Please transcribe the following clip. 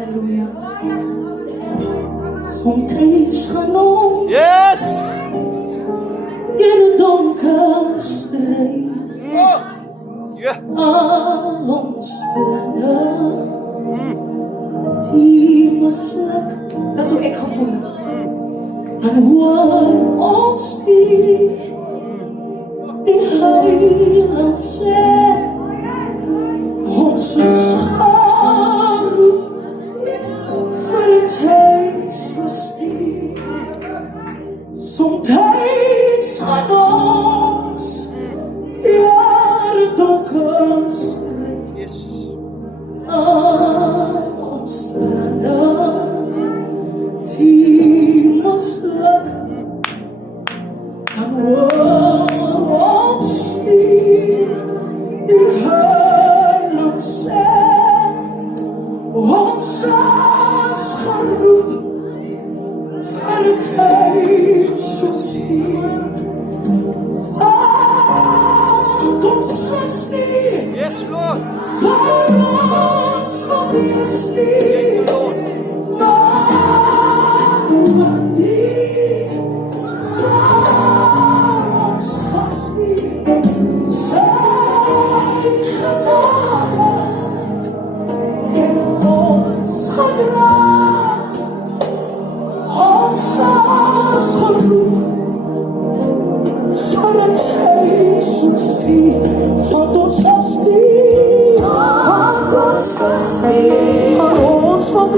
Halleluja. Som tidsgenom. Yes! I det donkerste. Ja. Alomspillende. Timesluk. Dat is hoe ik gevoel. En hoor ons die. Die heiland zegt. Onze schaduw. Voor het heidsverstier. Somtijds gaan ons. Ja, de donkerste. Yes. Omstanden die misluk en ons die heiland zegt ons als geroep van het heidsverstier. Want ons is niet. Yes, Lord. Yes, Lord. Maar die ons vast niet zijn genade in ons gedrag, ons als geroep van het heidsverstier, van ons vast niet. Van ons van